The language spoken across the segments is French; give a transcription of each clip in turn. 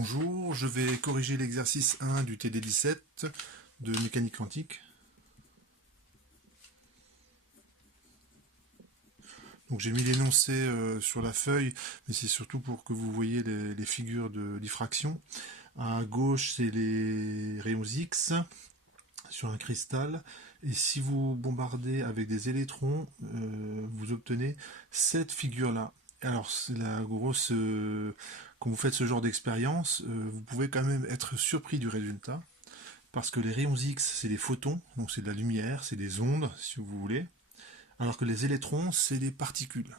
Bonjour, je vais corriger l'exercice 1 du TD17 de mécanique quantique. Donc j'ai mis l'énoncé sur la feuille, mais c'est surtout pour que vous voyez les figures de diffraction. À gauche, c'est les rayons X sur un cristal. Et si vous bombardez avec des électrons, vous obtenez cette figure-là. Alors, c'est la grosse. Quand vous faites ce genre d'expérience, vous pouvez quand même être surpris du résultat. Parce que les rayons X, c'est des photons, donc c'est de la lumière, c'est des ondes, si vous voulez. Alors que les électrons, c'est des particules.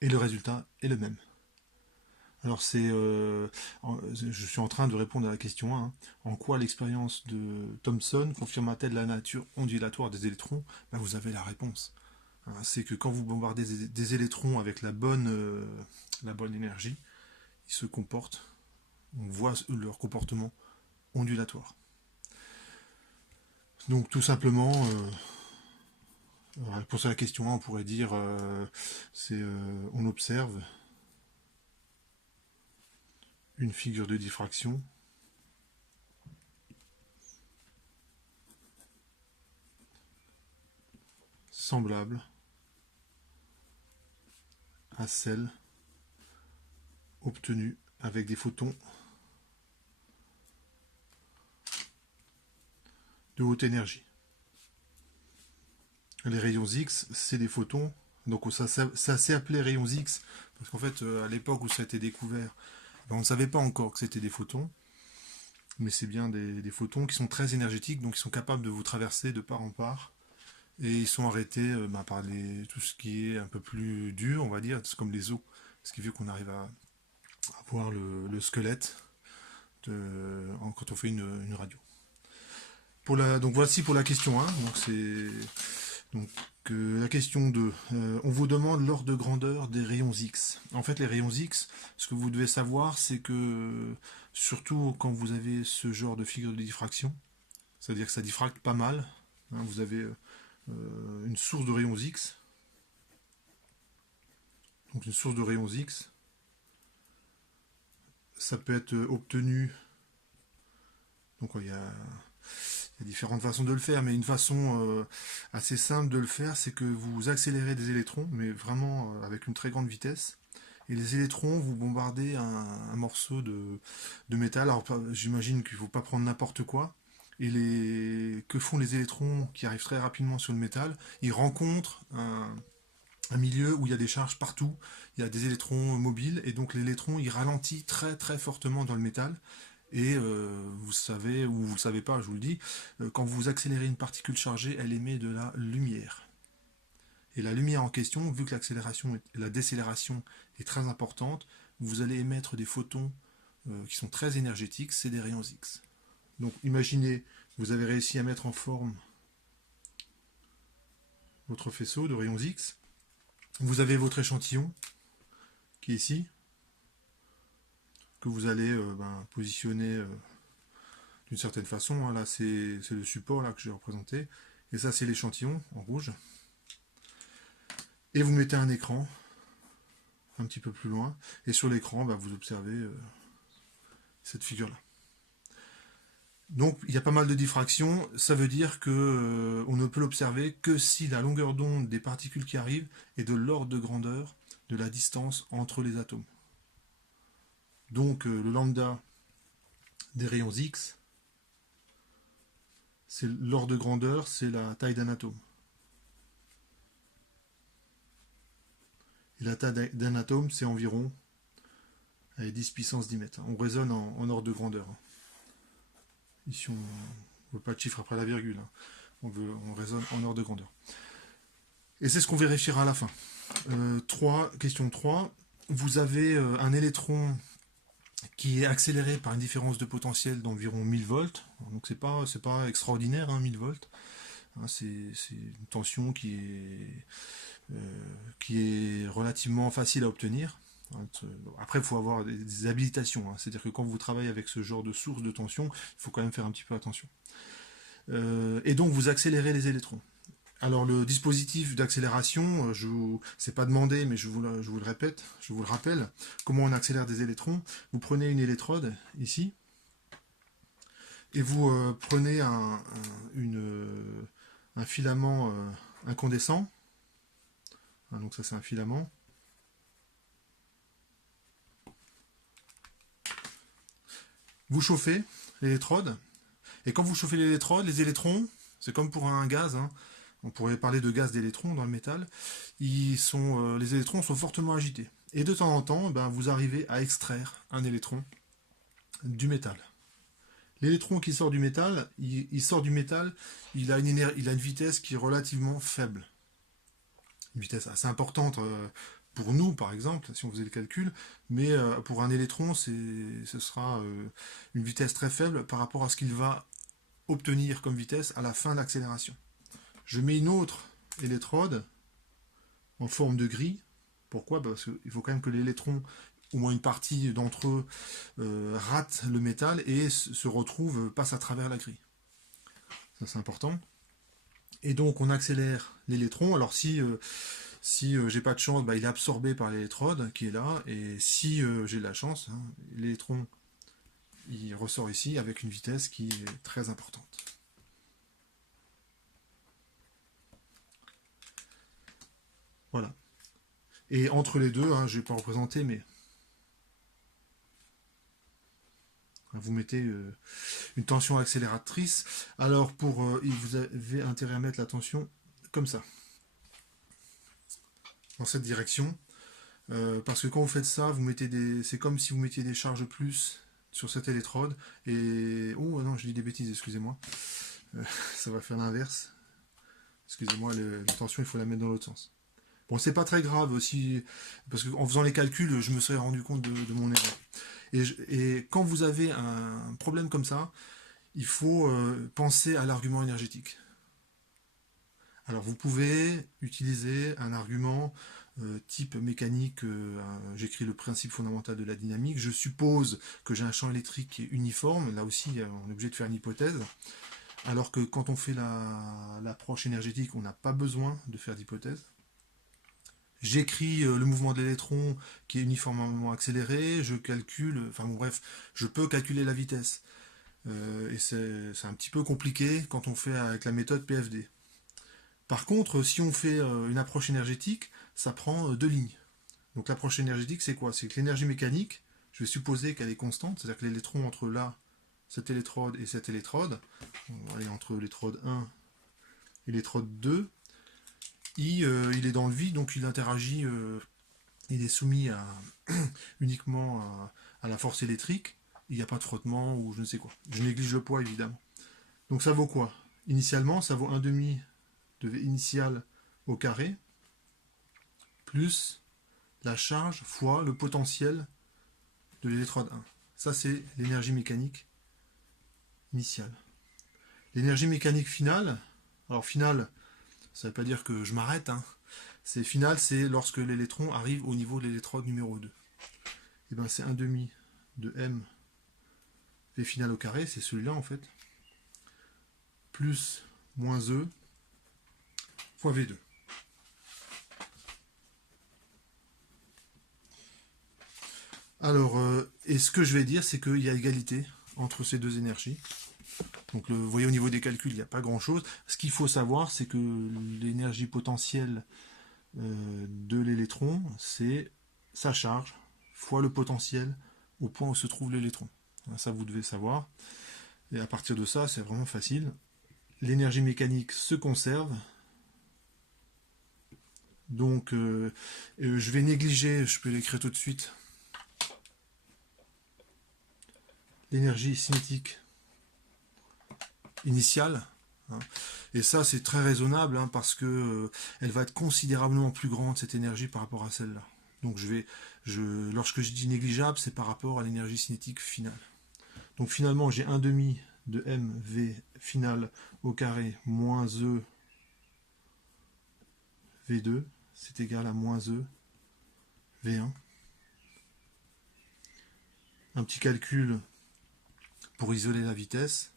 Et le résultat est le même. Alors je suis en train de répondre à la question 1. En quoi l'expérience de Thomson confirma-t-elle la nature ondulatoire des électrons? Ben, vous avez la réponse. C'est que quand vous bombardez des électrons avec la bonne énergie, ils se comportent, on voit leur comportement ondulatoire. Donc tout simplement, pour ça la question 1, on pourrait dire, on observe une figure de diffraction semblable à celle obtenue avec des photons de haute énergie. Les rayons X, c'est des photons, donc ça s'est appelé rayons X, parce qu'en fait, à l'époque où ça a été découvert, on ne savait pas encore que c'était des photons, mais c'est bien des photons qui sont très énergétiques, donc ils sont capables de vous traverser de part en part, et ils sont arrêtés par tout ce qui est un peu plus dur, on va dire, comme les os, ce qui fait qu'on arrive à voir le squelette quand on fait une radio. Donc voici pour la question 1, la question 2, on vous demande l'ordre de grandeur des rayons X. En fait, les rayons X, ce que vous devez savoir, c'est que, surtout quand vous avez ce genre de figure de diffraction, c'est-à-dire que ça diffracte pas mal, vous avez une source de rayons X, donc une source de rayons X, ça peut être obtenu, donc il y a différentes façons de le faire, mais une façon assez simple de le faire, c'est que vous accélérez des électrons, mais vraiment avec une très grande vitesse. Et les électrons, vous bombardez un morceau de métal. Alors j'imagine qu'il ne faut pas prendre n'importe quoi. Et que font les électrons qui arrivent très rapidement sur le métal? Ils rencontrent un milieu où il y a des charges partout, il y a des électrons mobiles, et donc l'électron il ralentit très très fortement dans le métal. Et vous savez, ou vous ne savez pas, je vous le dis, quand vous accélérez une particule chargée, elle émet de la lumière. Et la lumière en question, vu que la décélération est très importante, vous allez émettre des photons qui sont très énergétiques, c'est des rayons X. Donc imaginez, vous avez réussi à mettre en forme votre faisceau de rayons X, vous avez votre échantillon qui est ici, que vous allez positionner d'une certaine façon. Là, c'est le support là, que j'ai représenté. Et ça, c'est l'échantillon en rouge. Et vous mettez un écran un petit peu plus loin. Et sur l'écran, vous observez cette figure-là. Donc, il y a pas mal de diffraction. Ça veut dire que on ne peut l'observer que si la longueur d'onde des particules qui arrivent est de l'ordre de grandeur de la distance entre les atomes. Donc, le lambda des rayons X, c'est l'ordre de grandeur, c'est la taille d'un atome. Et la taille d'un atome, c'est environ 10 puissance 10 mètres. On raisonne en ordre de grandeur. Ici, on ne veut pas de chiffre après la virgule. On raisonne en ordre de grandeur. Et c'est ce qu'on vérifiera à la fin. Question 3. Vous avez un électron qui est accéléré par une différence de potentiel d'environ 1000 volts. Donc c'est pas extraordinaire, 1000 volts. C'est une tension qui est relativement facile à obtenir. Après, il faut avoir des habilitations. C'est-à-dire que quand vous travaillez avec ce genre de source de tension, il faut quand même faire un petit peu attention. Et donc, vous accélérez les électrons. Alors le dispositif d'accélération, c'est pas demandé, mais je vous le répète, je vous le rappelle. Comment on accélère des électrons? Vous prenez une électrode ici et vous prenez un filament incandescent. Hein, donc ça c'est un filament. Vous chauffez l'électrode et quand vous chauffez l'électrode, les électrons, c'est comme pour un gaz, hein, on pourrait parler de gaz d'électrons dans le métal, les électrons sont fortement agités. Et de temps en temps, ben, vous arrivez à extraire un électron du métal. L'électron qui sort du métal, il sort du métal, il a une vitesse qui est relativement faible. Une vitesse assez importante pour nous, par exemple, si on faisait le calcul, mais pour un électron, ce sera une vitesse très faible par rapport à ce qu'il va obtenir comme vitesse à la fin de l'accélération. Je mets une autre électrode en forme de grille. Pourquoi? Parce qu'il faut quand même que l'électron, au moins une partie d'entre eux, rate le métal et se retrouve, passe à travers la grille. Ça c'est important. Et donc on accélère l'électron. Alors si j'ai pas de chance, bah, il est absorbé par l'électrode qui est là. Et si j'ai de la chance, hein, l'électron il ressort ici avec une vitesse qui est très importante. Voilà. Et entre les deux, hein, je ne vais pas représenter, mais vous mettez une tension accélératrice. Alors vous avez intérêt à mettre la tension comme ça, dans cette direction. Parce que quand vous faites ça, c'est comme si vous mettiez des charges plus sur cette électrode. Et oh non, je dis des bêtises, excusez-moi. Ça va faire l'inverse. Excusez-moi, la tension, il faut la mettre dans l'autre sens. Bon, c'est pas très grave aussi, parce qu'en faisant les calculs, je me serais rendu compte de mon erreur. Et quand vous avez un problème comme ça, il faut penser à l'argument énergétique. Alors vous pouvez utiliser un argument type mécanique, j'écris le principe fondamental de la dynamique, je suppose que j'ai un champ électrique qui est uniforme, là aussi on est obligé de faire une hypothèse, alors que quand on fait l'approche énergétique, on n'a pas besoin de faire d'hypothèse. J'écris le mouvement de l'électron qui est uniformément accéléré, je calcule, enfin bon bref, je peux calculer la vitesse. Et c'est un petit peu compliqué quand on fait avec la méthode PFD. Par contre, si on fait une approche énergétique, ça prend deux lignes. Donc l'approche énergétique, c'est quoi? C'est que l'énergie mécanique, je vais supposer qu'elle est constante, c'est-à-dire que l'électron entre là, cette électrode et cette électrode, on va aller entre l'électrode 1 et l'électrode 2, il est dans le vide, donc il interagit, il est soumis uniquement à la force électrique, il n'y a pas de frottement ou je ne sais quoi. Je néglige le poids évidemment. Donc ça vaut quoi? Initialement, ça vaut 1,5 de V initial au carré, plus la charge fois le potentiel de l'électrode 1. Ça, c'est l'énergie mécanique initiale. L'énergie mécanique finale, alors finale, ça ne veut pas dire que je m'arrête, hein. C'est finale, c'est lorsque l'électron arrive au niveau de l'électrode numéro 2. Et bien c'est 1,5 de m V final au carré, c'est celui-là en fait, plus moins E fois V2. Alors, et ce que je vais dire, c'est qu'il y a égalité entre ces deux énergies. Donc, vous voyez, au niveau des calculs, il n'y a pas grand-chose. Ce qu'il faut savoir, c'est que l'énergie potentielle de l'électron, c'est sa charge fois le potentiel au point où se trouve l'électron. Ça, vous devez savoir. Et à partir de ça, c'est vraiment facile. L'énergie mécanique se conserve. Donc, je vais négliger, je peux l'écrire tout de suite, l'énergie cinétique initiale. Hein. Et ça, c'est très raisonnable hein, parce que elle va être considérablement plus grande, cette énergie, par rapport à celle-là. Donc, lorsque je dis négligeable, c'est par rapport à l'énergie cinétique finale. Donc, finalement, j'ai 1,5 de mv final au carré moins E V2, c'est égal à moins E V1. Un petit calcul pour isoler la vitesse.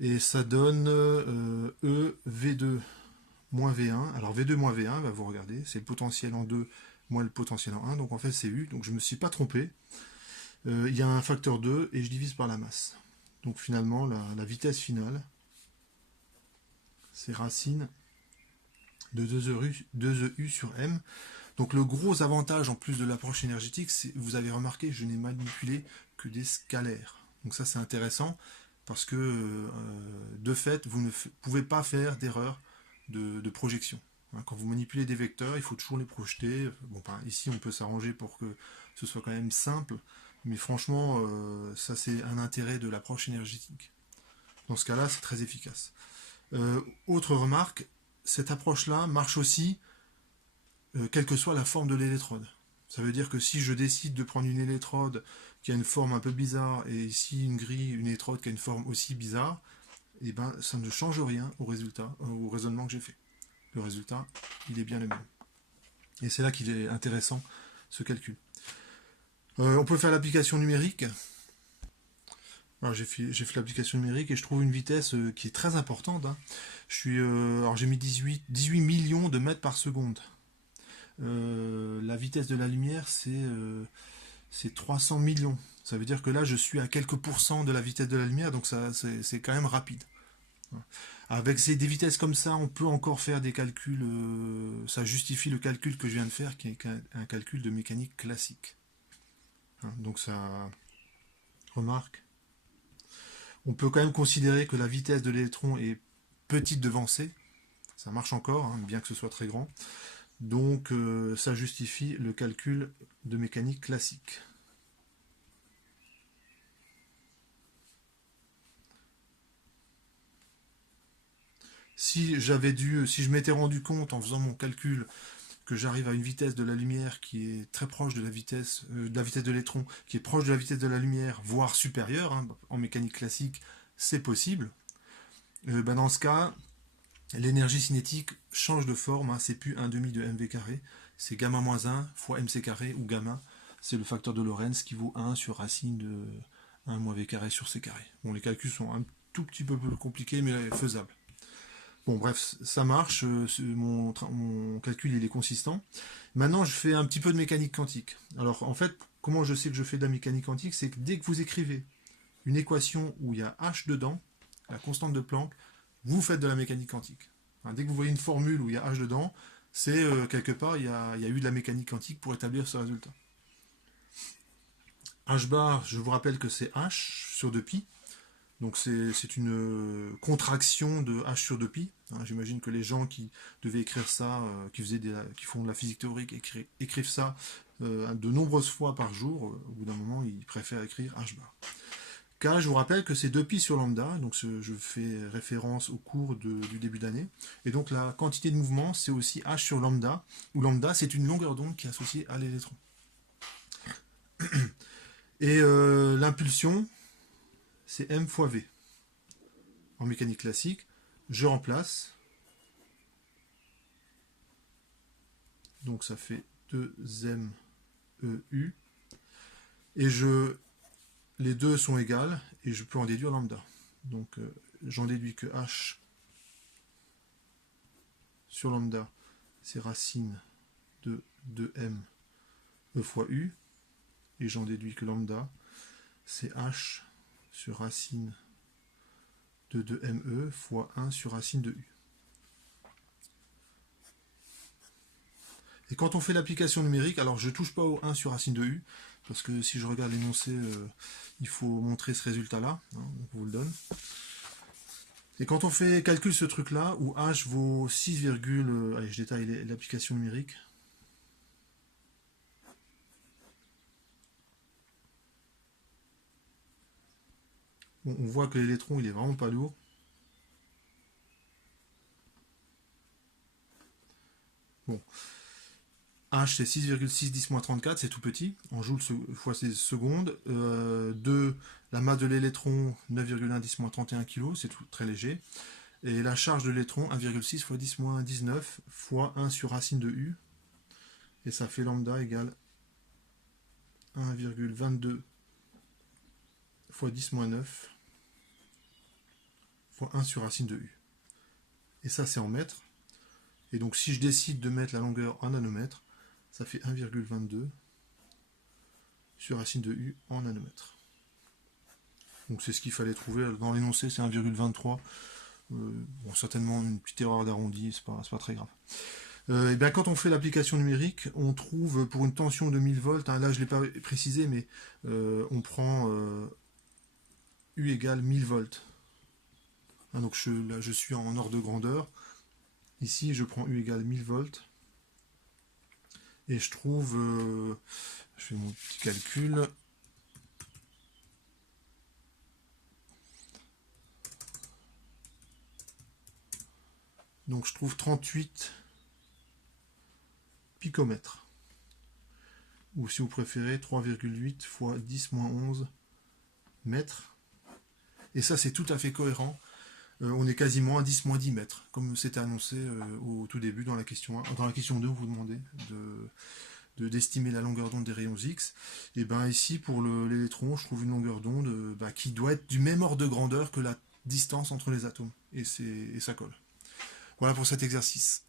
Et ça donne E V2 moins V1. Alors V2 moins V1, bah vous regardez, c'est le potentiel en 2 moins le potentiel en 1, donc en fait c'est U, donc je ne me suis pas trompé. Il y a un facteur 2 et je divise par la masse. Donc finalement, la vitesse finale, c'est racine de 2EU sur M. Donc le gros avantage en plus de l'approche énergétique, c'est, vous avez remarqué, je n'ai manipulé que des scalaires. Donc ça c'est intéressant parce que de fait, vous ne pouvez pas faire d'erreur de projection. Quand vous manipulez des vecteurs, il faut toujours les projeter. Bon, ici on peut s'arranger pour que ce soit quand même simple, mais franchement, ça c'est un intérêt de l'approche énergétique. Dans ce cas-là, c'est très efficace. Autre remarque, cette approche-là marche aussi quelle que soit la forme de l'électrode. Ça veut dire que si je décide de prendre une électrode qui a une forme un peu bizarre et ici une grille, une électrode qui a une forme aussi bizarre, et ben ça ne change rien au résultat, au raisonnement que j'ai fait. Le résultat, il est bien le même. Et c'est là qu'il est intéressant ce calcul. On peut faire l'application numérique. Alors j'ai fait l'application numérique et je trouve une vitesse qui est très importante. Hein. Alors j'ai mis 18 millions de mètres par seconde. La vitesse de la lumière, c'est 300 millions. Ça veut dire que là, je suis à quelques pourcents de la vitesse de la lumière, donc c'est quand même rapide. Avec des vitesses comme ça, on peut encore faire des calculs. Ça justifie le calcul que je viens de faire, qui est un calcul de mécanique classique. Donc ça remarque. On peut quand même considérer que la vitesse de l'électron est petite devant C. Ça marche encore, hein, bien que ce soit très grand. Donc ça justifie le calcul de mécanique classique. Si je m'étais rendu compte en faisant mon calcul que j'arrive à une vitesse de la lumière qui est très proche de la vitesse de l'électron, qui est proche de la vitesse de la lumière, voire supérieure, hein, en mécanique classique, c'est possible. Dans ce cas, l'énergie cinétique change de forme, hein, c'est plus 1 demi de mv carré, c'est gamma moins 1 fois mc carré, ou gamma, c'est le facteur de Lorentz qui vaut 1 sur racine de 1 moins v carré sur c carré. Bon, les calculs sont un tout petit peu plus compliqués, mais faisables. Bon, bref, ça marche, mon calcul il est consistant. Maintenant, je fais un petit peu de mécanique quantique. Alors, en fait, comment je sais que je fais de la mécanique quantique? C'est que dès que vous écrivez une équation où il y a h dedans, la constante de Planck, vous faites de la mécanique quantique. Dès que vous voyez une formule où il y a h dedans, c'est quelque part, il y a eu de la mécanique quantique pour établir ce résultat. H bar, je vous rappelle que c'est h sur 2pi. Donc c'est une contraction de h sur 2pi. J'imagine que les gens qui devaient écrire ça, qui font de la physique théorique, écrivent ça de nombreuses fois par jour. Au bout d'un moment, ils préfèrent écrire h bar. K, je vous rappelle que c'est 2pi sur lambda, donc je fais référence au cours du début d'année. Et donc la quantité de mouvement, c'est aussi h sur lambda, où lambda, c'est une longueur d'onde qui est associée à l'électron. Et l'impulsion, c'est m fois v. En mécanique classique, je remplace. Donc ça fait 2m EU. Et les deux sont égales et je peux en déduire lambda. Donc j'en déduis que h sur lambda, c'est racine de 2m e fois u. Et j'en déduis que lambda, c'est h sur racine de 2me fois 1 sur racine de u. Et quand on fait l'application numérique, alors je ne touche pas au 1 sur racine de u, parce que si je regarde l'énoncé, il faut montrer ce résultat-là, hein, donc on vous le donne. Et quand on calcule ce truc-là, où h vaut 6, allez, je détaille l'application numérique. Bon, on voit que l'électron, il est vraiment pas lourd. Bon. H, c'est 6,610-34, c'est tout petit, en joules fois secondes. 2, la masse de l'électron, 9,1-10-31 kg, c'est très léger. Et la charge de l'électron, 1,6 fois 10-19 fois 1 sur racine de U. Et ça fait lambda égale 1,22 fois 10-9 fois 1 sur racine de U. Et ça, c'est en mètres. Et donc, si je décide de mettre la longueur en nanomètres, ça fait 1,22 sur racine de U en nanomètres. Donc, c'est ce qu'il fallait trouver. Dans l'énoncé, c'est 1,23. Bon, certainement une petite erreur d'arrondi, c'est pas très grave. Et bien, quand on fait l'application numérique, on trouve pour une tension de 1000 volts, hein, là je ne l'ai pas précisé, mais on prend U égale 1000 volts. Hein, donc là, je suis en ordre de grandeur. Ici, je prends U égale 1000 volts. Et je trouve, je fais mon petit calcul. Donc je trouve 38 picomètres. Ou si vous préférez, 3,8 fois 10-11 mètres. Et ça, c'est tout à fait cohérent. On est quasiment à 10-10 mètres, comme c'était annoncé au tout début dans la question 1. Dans la question 2, on vous demandait d'estimer la longueur d'onde des rayons X. Et bien ici, pour l'électron, je trouve une longueur d'onde qui doit être du même ordre de grandeur que la distance entre les atomes. Et ça colle. Voilà pour cet exercice.